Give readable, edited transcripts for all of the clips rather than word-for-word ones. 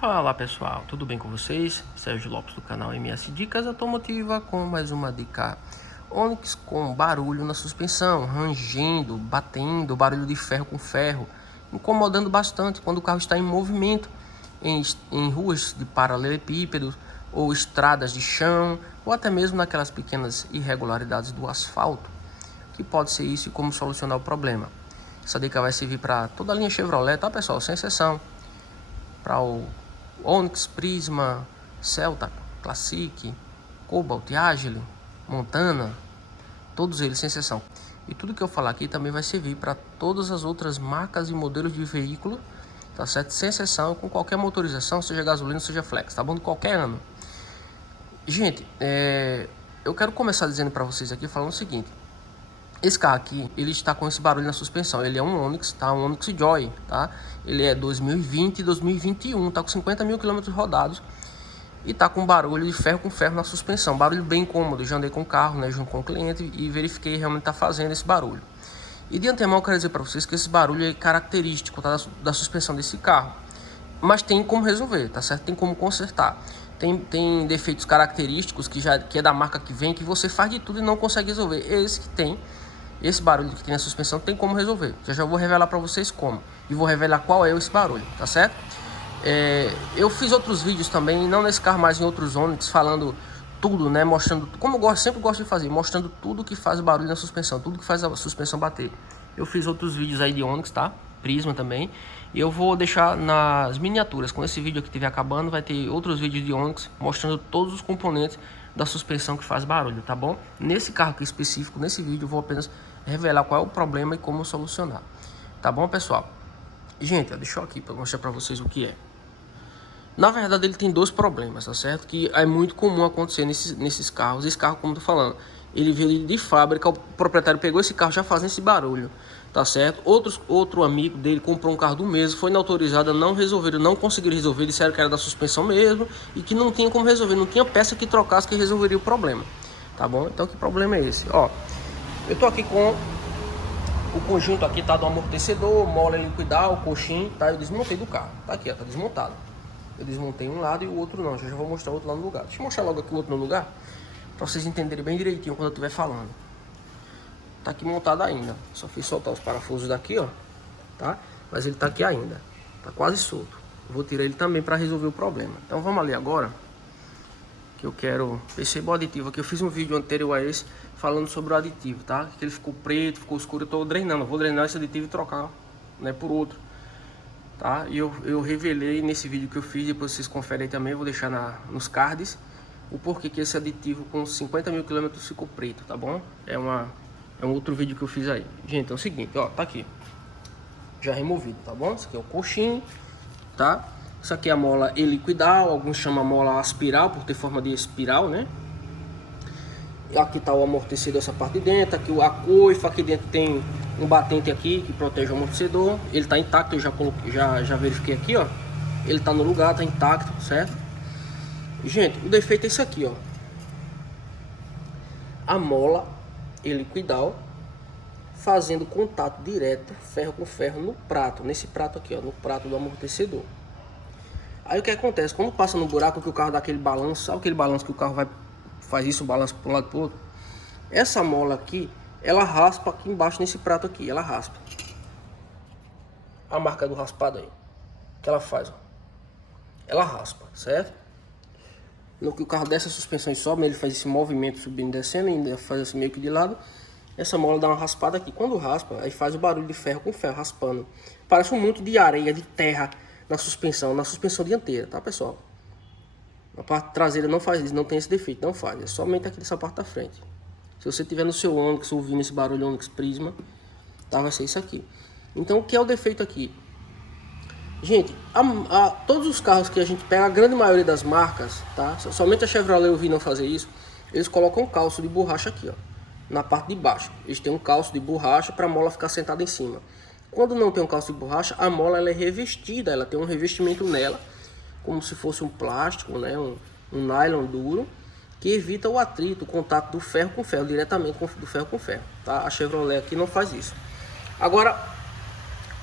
Fala pessoal, tudo bem com vocês? Sérgio Lopes do canal MS Dicas Automotiva com mais uma dica. Onix com barulho na suspensão, rangendo, batendo, barulho de ferro com ferro, incomodando bastante quando o carro está em movimento, em ruas de paralelepípedos ou estradas de chão, ou até mesmo naquelas pequenas irregularidades do asfalto, que pode ser isso e como solucionar o problema. Essa dica vai servir para toda a linha Chevrolet, tá pessoal? Sem exceção. Para o Onix, Prisma, Celta, Classic, Cobalt, Agile, Montana, todos eles sem exceção. E tudo que eu falar aqui também vai servir para todas as outras marcas e modelos de veículo, tá certo? Sem exceção, com qualquer motorização, seja gasolina, seja flex, tá bom? De qualquer ano. Gente, eu quero começar dizendo para vocês aqui, falando o seguinte. Esse carro aqui, ele está com esse barulho na suspensão. Ele é um Onix, tá? Um Onix Joy, tá? Ele é 2020 e 2021, tá com 50 mil quilômetros rodados. E tá com barulho de ferro com ferro na suspensão. Barulho bem incômodo. Já andei com o carro, né, junto com o cliente e verifiquei realmente tá fazendo esse barulho. E de antemão eu quero dizer para vocês que esse barulho é característico, tá, da suspensão desse carro. Mas tem como resolver, tá certo? Tem como consertar. Tem defeitos característicos que é da marca que vem, que você faz de tudo e não consegue resolver. Esse que tem. Esse barulho que tem na suspensão tem como resolver. Já vou revelar para vocês como. E vou revelar qual é esse barulho, tá certo? Eu fiz outros vídeos também, não nesse carro, mas em outros Onix, falando tudo, né? Mostrando, como eu sempre gosto de fazer, mostrando tudo que faz barulho na suspensão, tudo que faz a suspensão bater. Eu fiz outros vídeos aí de Onix, tá? Prisma também. E eu vou deixar nas miniaturas, com esse vídeo aqui estiver acabando, vai ter outros vídeos de Onix mostrando todos os componentes da suspensão que faz barulho, tá bom? Nesse carro aqui específico, nesse vídeo, eu vou apenas revelar qual é o problema e como solucionar, tá bom, pessoal? Gente, deixa eu aqui para mostrar para vocês o que é. Na verdade, ele tem dois problemas, tá certo? Que é muito comum acontecer nesses carros. Esse carro, como eu tô falando, ele veio de fábrica, o proprietário pegou esse carro já fazendo esse barulho, tá certo? Outro amigo dele comprou um carro do mesmo, foi na autorizada, não resolveram, não conseguiram resolver, disseram que era da suspensão mesmo e que não tinha como resolver, não tinha peça que trocasse que resolveria o problema, tá bom? Então, que problema é esse? Ó, eu tô aqui com o conjunto aqui, tá, do amortecedor, mola liquidar, o coxim, tá? Eu desmontei do carro, tá aqui, ó, tá desmontado. Eu desmontei um lado e o outro não, já vou mostrar o outro lá no lugar. Deixa eu mostrar logo aqui o outro no lugar, para vocês entenderem bem direitinho quando eu estiver falando. Tá aqui montado ainda, só fiz soltar os parafusos daqui, ó, tá? Mas ele tá aqui ainda, tá quase solto. Vou tirar ele também para resolver o problema. Então vamos ali agora, que eu quero perceber o aditivo aqui. Eu fiz um vídeo anterior a esse falando sobre o aditivo, tá? Que ele ficou preto, ficou escuro, eu tô drenando. Eu vou drenar esse aditivo e trocar, né, por outro, tá? E eu revelei nesse vídeo que eu fiz, depois vocês conferem aí também, eu vou deixar nos cards o porquê que esse aditivo com 50 mil quilômetros ficou preto, tá bom? É um outro vídeo que eu fiz aí. Gente, é o seguinte, ó, tá aqui já removido, tá bom? Isso aqui é o coxinho, tá? Isso aqui é a mola helicoidal, alguns chamam a mola aspiral por ter forma de espiral, né? E aqui tá o amortecedor, essa parte de dentro, aqui a coifa, aqui dentro tem um batente aqui que protege o amortecedor. Ele tá intacto, eu já coloquei, já verifiquei aqui, ó. Ele tá no lugar, tá intacto, certo? Gente, o defeito é isso aqui, ó. A mola helicoidal fazendo contato direto, ferro com ferro, no prato, nesse prato aqui, ó, no prato do amortecedor. Aí o que acontece? Quando passa no buraco que o carro dá aquele balanço, sabe aquele balanço que o carro faz isso, o balanço para um lado e para o outro? Essa mola aqui, ela raspa aqui embaixo nesse prato aqui, ela raspa. A marca do raspado aí, que ela faz, ó. Ela raspa, certo? No que o carro desce a suspensão e sobe, ele faz esse movimento subindo e descendo, ainda faz assim meio que de lado. Essa mola dá uma raspada aqui. Quando raspa, aí faz o barulho de ferro com ferro, raspando. Parece um monte de areia, de terra na suspensão dianteira, tá, pessoal? Na parte traseira não faz isso, não tem esse defeito, não faz. É somente aqui dessa parte da frente. Se você tiver no seu Onix ouvindo esse barulho Onix Prisma, tá, vai ser isso aqui. Então, o que é o defeito aqui? Gente, todos os carros que a gente pega, a grande maioria das marcas, tá? Somente a Chevrolet eu vi não fazer isso. Eles colocam um calço de borracha aqui, ó, na parte de baixo. Eles têm um calço de borracha para a mola ficar sentada em cima. Quando não tem um calço de borracha, a mola ela é revestida, ela tem um revestimento nela, como se fosse um plástico, né, um nylon duro, que evita o atrito, o contato do ferro com ferro, diretamente do ferro com ferro, tá? A Chevrolet aqui não faz isso. Agora,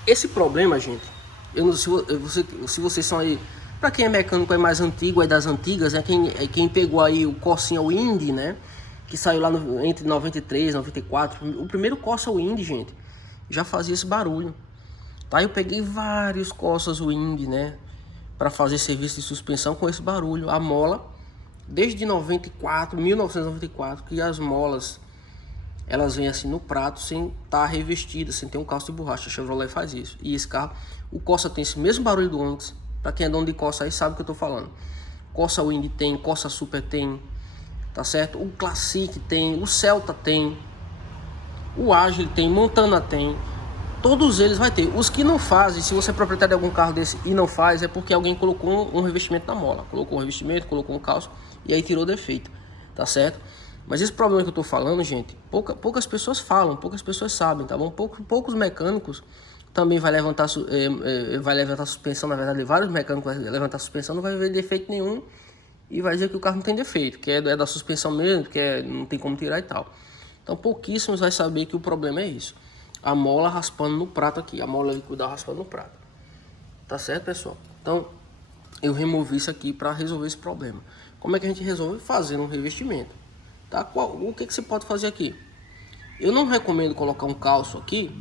esse problema, gente, eu não sei se vocês são aí Para quem é mecânico é mais antigo, é das antigas, né? Quem pegou aí o Corsinha Wind, né? Que saiu lá entre 93 e 94. O primeiro Corsa Wind, gente, já fazia esse barulho. Tá? Eu peguei vários Corsas Wind, né? Para fazer serviço de suspensão com esse barulho. A mola, desde 1994, que as molas elas vêm assim no prato sem estar revestidas, sem ter um calço de borracha. A Chevrolet faz isso. E esse carro, o Corsa tem esse mesmo barulho do Onix. Para quem é dono de Corsa aí sabe o que eu tô falando. Corsa Wind tem, Corsa Super tem, tá certo? O Classic tem, o Celta tem, o Agile tem, Montana tem. Todos eles vai ter. Os que não fazem, se você é proprietário de algum carro desse e não faz, é porque alguém colocou um revestimento na mola. Colocou um revestimento, colocou um calço e aí tirou o defeito, tá certo? Mas esse problema que eu tô falando, gente, poucas pessoas falam, poucas pessoas sabem, tá bom? Poucos mecânicos também vai levantar suspensão, na verdade, vários mecânicos vai levantar suspensão, não vai ver defeito nenhum e vai dizer que o carro não tem defeito, que é da suspensão mesmo, que não tem como tirar e tal. Então pouquíssimos vai saber que o problema é isso. A mola raspando no prato aqui, a mola líquida raspando no prato. Tá certo, pessoal? Então eu removi isso aqui para resolver esse problema. Como é que a gente resolve? Fazendo um revestimento. Tá? O que você pode fazer aqui? Eu não recomendo colocar um calço aqui,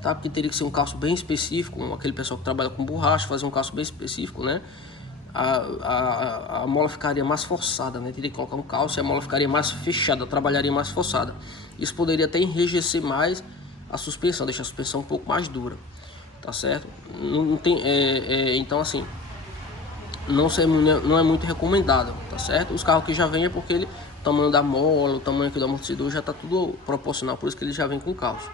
tá? Porque teria que ser um calço bem específico, aquele pessoal que trabalha com borracha, fazer um calço bem específico, né? A mola ficaria mais forçada, né? Teria que colocar um calço e a mola ficaria mais fechada, trabalharia mais forçada. Isso poderia até enrijecer mais a suspensão, deixar a suspensão um pouco mais dura, tá certo? Não tem, então assim, não é muito recomendado, tá certo? Os carros que já vêm é porque o tamanho da mola, o tamanho aqui do amortecedor já tá tudo proporcional, por isso que ele já vem com calço.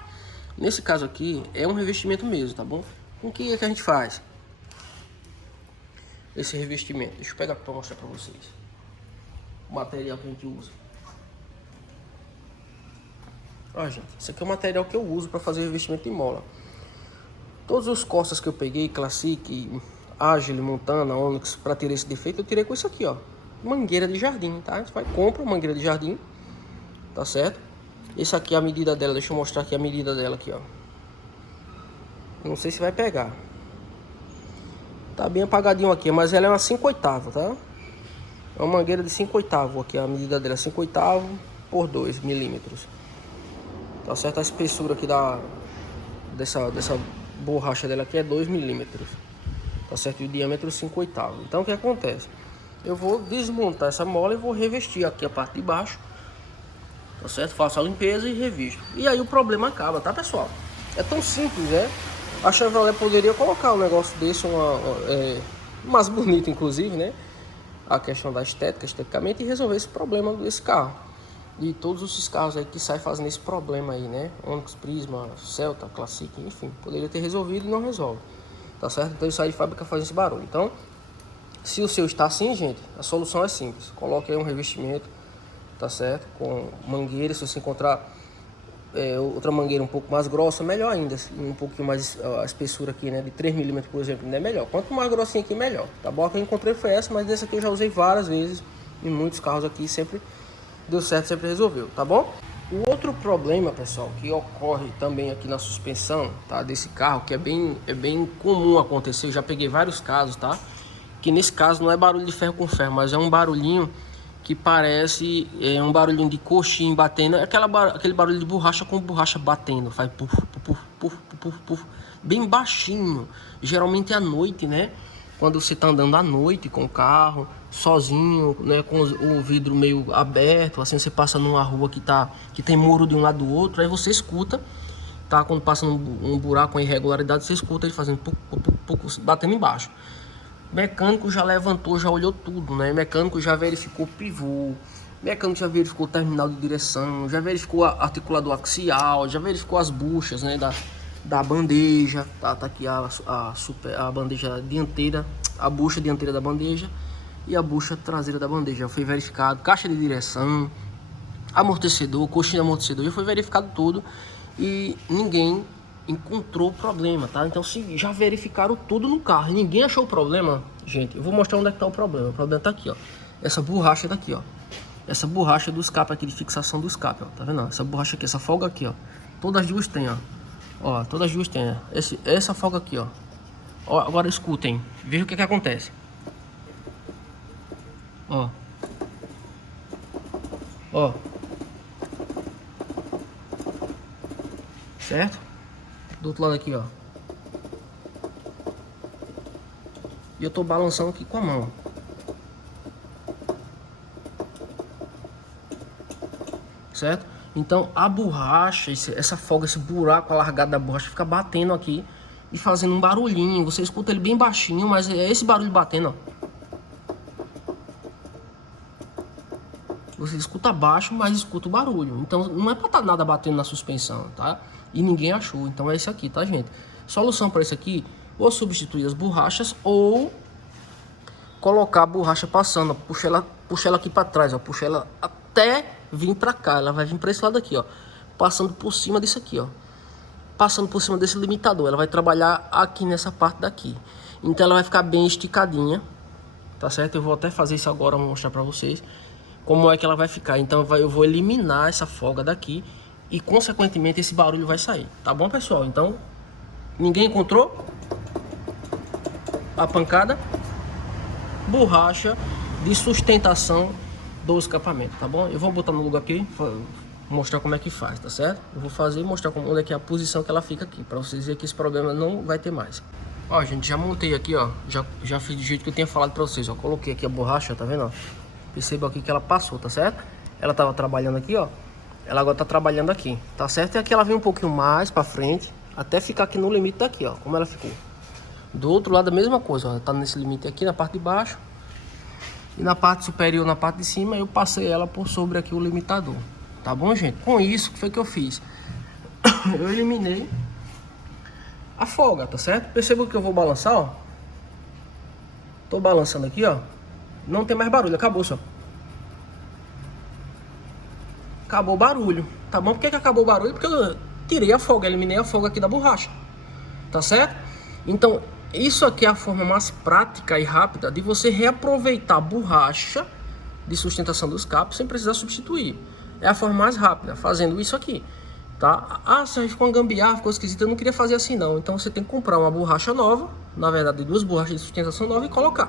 Nesse caso aqui é um revestimento mesmo, tá bom? Com o que é que a gente faz esse revestimento? Deixa eu pegar para mostrar para vocês o material que a gente usa. Ó, gente, esse aqui é o material que eu uso para fazer revestimento de mola. Todos os Corsas que eu peguei, Classic, Agile, Montana, Onix, para tirar esse defeito, eu tirei com isso aqui, ó, mangueira de jardim, tá? Você vai compra uma mangueira de jardim, tá certo? Esse aqui é a medida dela, deixa eu mostrar aqui a medida dela aqui, ó. Não sei se vai pegar. Tá bem apagadinho aqui, mas ela é uma 5/8, tá? É uma mangueira de 5/8 aqui, a medida dela é 5/8 por 2 milímetros. Tá certo? A espessura aqui dessa borracha dela aqui é 2 milímetros. Tá certo? E o diâmetro 5/8. Então o que acontece? Eu vou desmontar essa mola e vou revestir aqui a parte de baixo. Tá certo? Faço a limpeza e revisto. E aí o problema acaba, tá, pessoal? É tão simples, né? A Chevrolet poderia colocar um negócio desse, mais bonito inclusive, né? A questão da estética, esteticamente, e resolver esse problema desse carro. E todos os carros aí que saem fazendo esse problema aí, né? Onix, Prisma, Celta, Classic, enfim. Poderia ter resolvido e não resolve. Tá certo? Então isso aí de fábrica faz esse barulho. Então, se o seu está assim, gente, a solução é simples. Coloque aí um revestimento, tá certo? Com mangueira, se você encontrar outra mangueira um pouco mais grossa, melhor ainda. Um pouquinho mais, a espessura aqui, né? De 3 milímetros, por exemplo, ainda é melhor. Quanto mais grossinha aqui, melhor. Tá bom? A que eu encontrei foi essa, mas dessa aqui eu já usei várias vezes. Em muitos carros aqui, sempre deu certo, sempre resolveu, tá bom? O outro problema, pessoal, que ocorre também aqui na suspensão, tá? Desse carro, que é bem comum acontecer. Eu já peguei vários casos, tá? Que nesse caso não é barulho de ferro com ferro, mas é um barulhinho que parece um barulhinho de coxinha batendo, aquele barulho de borracha com borracha batendo, faz puf, puf, puf, puf, puf, bem baixinho, geralmente à noite, né? Quando você tá andando à noite com o carro, sozinho, né, com o vidro meio aberto, assim, você passa numa rua que tem muro de um lado do outro, aí você escuta, tá? Quando passa um buraco com irregularidade, você escuta ele fazendo puf, puf, puf, puf, batendo embaixo. Mecânico já levantou, já olhou tudo, né? Mecânico já verificou o pivô, mecânico já verificou o terminal de direção, já verificou articulador axial, já verificou as buchas, né? Da bandeja, tá aqui a bandeja dianteira, a bucha dianteira da bandeja e a bucha traseira da bandeja. Já foi verificado, caixa de direção, amortecedor, coxinha de amortecedor, já foi verificado tudo e ninguém encontrou o problema, tá? Então se já verificaram tudo no carro e ninguém achou o problema, gente, eu vou mostrar onde é que tá o problema. O problema tá aqui, ó. Essa borracha daqui, ó. Essa borracha do escape aqui, de fixação do escape, ó. Tá vendo? Essa borracha aqui, essa folga aqui, ó. Todas as duas tem, ó. Ó, todas as duas tem, ó. Essa folga aqui, ó. Ó, agora escutem. Veja o que acontece. Ó. Ó. Certo? Do outro lado aqui, ó. E eu tô balançando aqui com a mão. Certo? Então a borracha, essa folga, esse buraco alargado da borracha fica batendo aqui e fazendo um barulhinho. Você escuta ele bem baixinho, mas é esse barulho batendo, ó. Você escuta baixo, mas escuta o barulho. Então não é pra estar nada batendo na suspensão, tá? E ninguém achou. Então é esse aqui, tá, gente? Solução para isso aqui, ou substituir as borrachas, ou colocar a borracha passando, puxa ela aqui para trás, ó, puxa ela até vir para cá. Ela vai vir para esse lado aqui, ó, passando por cima disso aqui, ó, passando por cima desse limitador. Ela vai trabalhar aqui nessa parte daqui. Então ela vai ficar bem esticadinha, tá certo? Eu vou até fazer isso agora, vou mostrar para vocês como é que ela vai ficar. Então eu vou eliminar essa folga daqui e consequentemente esse barulho vai sair, tá bom, pessoal? Então ninguém encontrou a pancada? Borracha de sustentação do escapamento, tá bom? Eu vou botar no lugar aqui, mostrar como é que faz, tá certo? Eu vou fazer e mostrar onde é que é a posição que ela fica aqui, para vocês verem que esse problema não vai ter mais. Ó, gente, já montei aqui, ó, já fiz do jeito que eu tinha falado para vocês, ó. Coloquei aqui a borracha, tá vendo, ó? Perceba aqui que ela passou, tá certo? Ela tava trabalhando aqui, ó. Ela agora tá trabalhando aqui, tá certo? E aqui ela vem um pouquinho mais para frente, até ficar aqui no limite daqui, ó, como ela ficou. Do outro lado a mesma coisa, ó, tá nesse limite aqui na parte de baixo. E na parte superior, na parte de cima, eu passei ela por sobre aqui o limitador. Tá bom, gente? Com isso, o que foi que eu fiz? Eu eliminei a folga, tá certo? Perceba que eu vou balançar, ó. Tô balançando aqui, ó. Não tem mais barulho, acabou só. Acabou o barulho, tá bom? Por que acabou o barulho? Porque eu tirei a folga, eliminei a folga aqui da borracha. Tá certo? Então, isso aqui é a forma mais prática e rápida de você reaproveitar a borracha de sustentação do escape sem precisar substituir. É a forma mais rápida, fazendo isso aqui, tá? Ah, se ficou uma gambiarra, ficou esquisito, eu não queria fazer assim não. Então você tem que comprar uma borracha nova, na verdade duas borrachas de sustentação nova e colocar,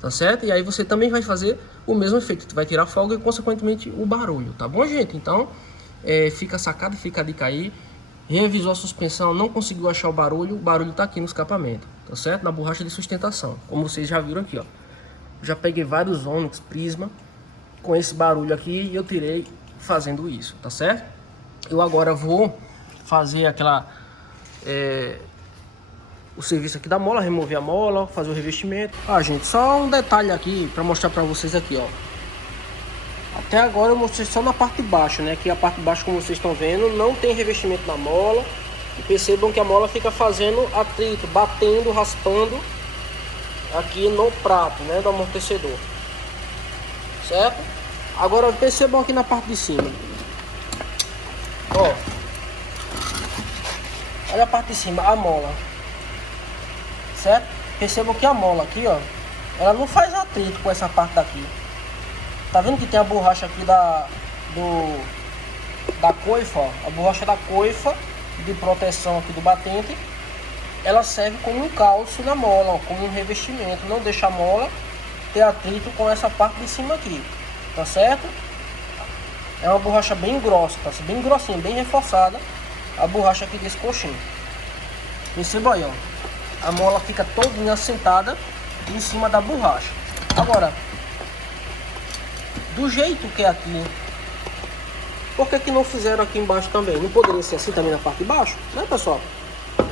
tá certo? E aí você também vai fazer o mesmo efeito, tu vai tirar a folga e consequentemente o barulho, tá bom, gente? Então, fica a sacada, fica a dica aí. Revisou a suspensão, não conseguiu achar o barulho tá aqui no escapamento, tá certo? Na borracha de sustentação, como vocês já viram aqui, ó. Já peguei vários Onix Prisma com esse barulho aqui e eu tirei fazendo isso, tá certo? Eu agora vou fazer o serviço aqui da mola, remover a mola, fazer o revestimento. Ah, gente, só um detalhe aqui para mostrar para vocês aqui, ó. Até agora eu mostrei só na parte de baixo, né? Que a parte de baixo, como vocês estão vendo, não tem revestimento na mola. E percebam que a mola fica fazendo atrito, batendo, raspando aqui no prato, né? Do amortecedor. Certo? Agora percebam aqui na parte de cima. Ó. Olha a parte de cima, a mola. Certo? Percebam que a mola aqui, ó, ela não faz atrito com essa parte daqui. Tá vendo que tem a borracha aqui da coifa, ó. A borracha da coifa de proteção aqui do batente, ela serve como um calço na mola, ó, como um revestimento. Não deixa a mola ter atrito com essa parte de cima aqui, tá certo? É uma borracha bem grossa, tá? Bem grossinha, bem reforçada a borracha aqui desse coxinho. Perceba aí, ó. A mola fica todinha assentada em cima da borracha. Agora, do jeito que é aqui, por que não fizeram aqui embaixo também? Não poderia ser assim também na parte de baixo, né, pessoal?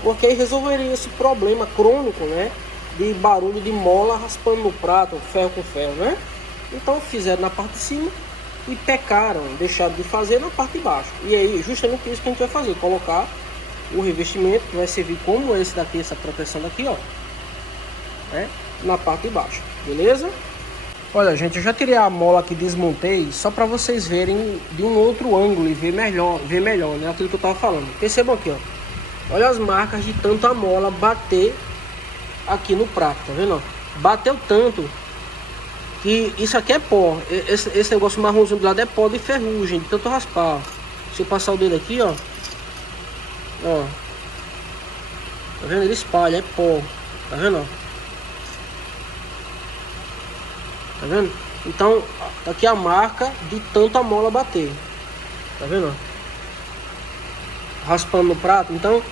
Porque aí resolveria esse problema crônico, né, de barulho de mola raspando no prato, ferro com ferro, né? Então fizeram na parte de cima e pecaram, deixaram de fazer na parte de baixo. E aí justamente isso que a gente vai fazer, colocar o revestimento que vai servir como esse daqui, essa proteção daqui, ó, né, na parte de baixo, beleza? Olha, gente, eu já tirei a mola aqui, desmontei, só para vocês verem de um outro ângulo e ver melhor, né, aquilo que eu tava falando. Percebam aqui, ó, olha as marcas de tanto a mola bater aqui no prato, tá vendo? Bateu tanto que isso aqui é pó, esse negócio marronzinho do lado é pó de ferrugem, de tanto raspar. Se eu passar o dedo aqui, ó, tá vendo? Ele espalha, é pó, tá vendo? Tá vendo? Então, tá aqui a marca de tanto a mola bater. Tá vendo? Raspando no prato. Então,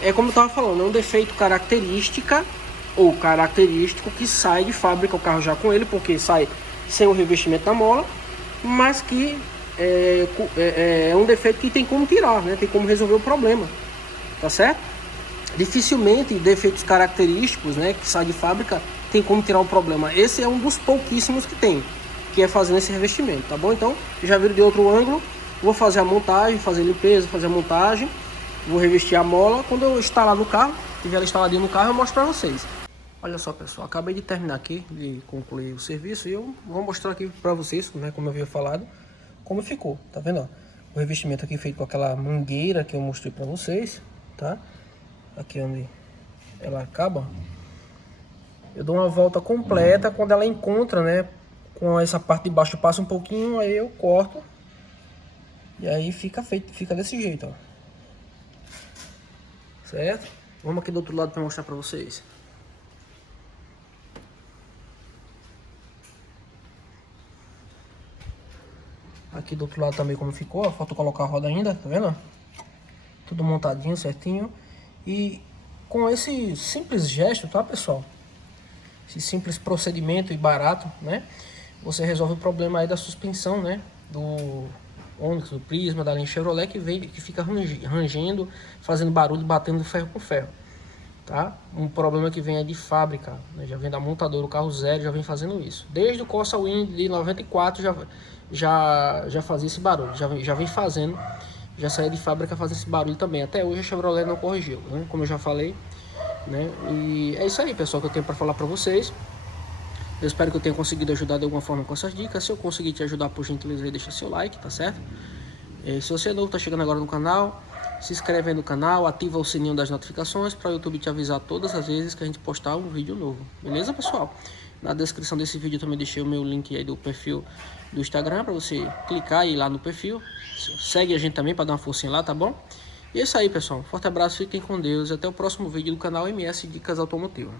é como eu tava falando, é um defeito característico que sai de fábrica o carro já com ele, porque sai sem o revestimento da mola, mas que é um defeito que tem como tirar, né? Tem como resolver o problema, tá certo? Dificilmente defeitos característicos, né, que sai de fábrica, tem como tirar o problema. Esse é um dos pouquíssimos que tem, que é fazendo esse revestimento, tá bom? Então, já viram de outro ângulo, vou fazer a montagem, fazer a limpeza, fazer a montagem, vou revestir a mola. Quando eu instalar no carro, tiver ela instaladinha no carro, eu mostro para vocês. Olha só, pessoal, acabei de terminar aqui, de concluir o serviço, e eu vou mostrar aqui para vocês, né, como eu havia falado, como ficou, tá vendo? Ó, o revestimento aqui feito com aquela mangueira que eu mostrei para vocês, tá? Aqui onde ela acaba, eu dou uma volta completa. Quando ela encontra, né, com essa parte de baixo, passa um pouquinho, aí eu corto, e aí fica feito, fica desse jeito, ó. Certo? Vamos aqui do outro lado para mostrar para vocês. Aqui do outro lado também como ficou, ó, falta colocar a roda ainda, tá vendo? Tudo montadinho, certinho. E com esse simples gesto, tá, pessoal? Esse simples procedimento e barato, né? Você resolve o problema aí da suspensão, né? Do Onix, do Prisma, da linha Chevrolet, que fica rangendo, fazendo barulho, batendo ferro com ferro, tá? Um problema que vem aí de fábrica, né? Já vem da montadora, o carro zero já vem fazendo isso. Desde o Corsa Wind de 94 já fazia esse barulho, já vem fazendo, já saía de fábrica fazendo esse barulho também. Até hoje a Chevrolet não corrigiu, né? Como eu já falei, né? E é isso aí, pessoal, que eu tenho para falar para vocês. Eu espero que eu tenha conseguido ajudar de alguma forma com essas dicas. Se eu conseguir te ajudar, por gentileza, aí deixa seu like, tá certo? E se você é novo, tá chegando agora no canal, se inscreve aí no canal, ativa o sininho das notificações para o YouTube te avisar todas as vezes que a gente postar um vídeo novo. Beleza, pessoal? Na descrição desse vídeo eu também deixei o meu link aí do perfil do Instagram para você clicar e ir lá no perfil. Segue a gente também para dar uma forcinha lá, tá bom? E é isso aí, pessoal. Forte abraço, fiquem com Deus e até o próximo vídeo do canal MS Dicas Automotivas.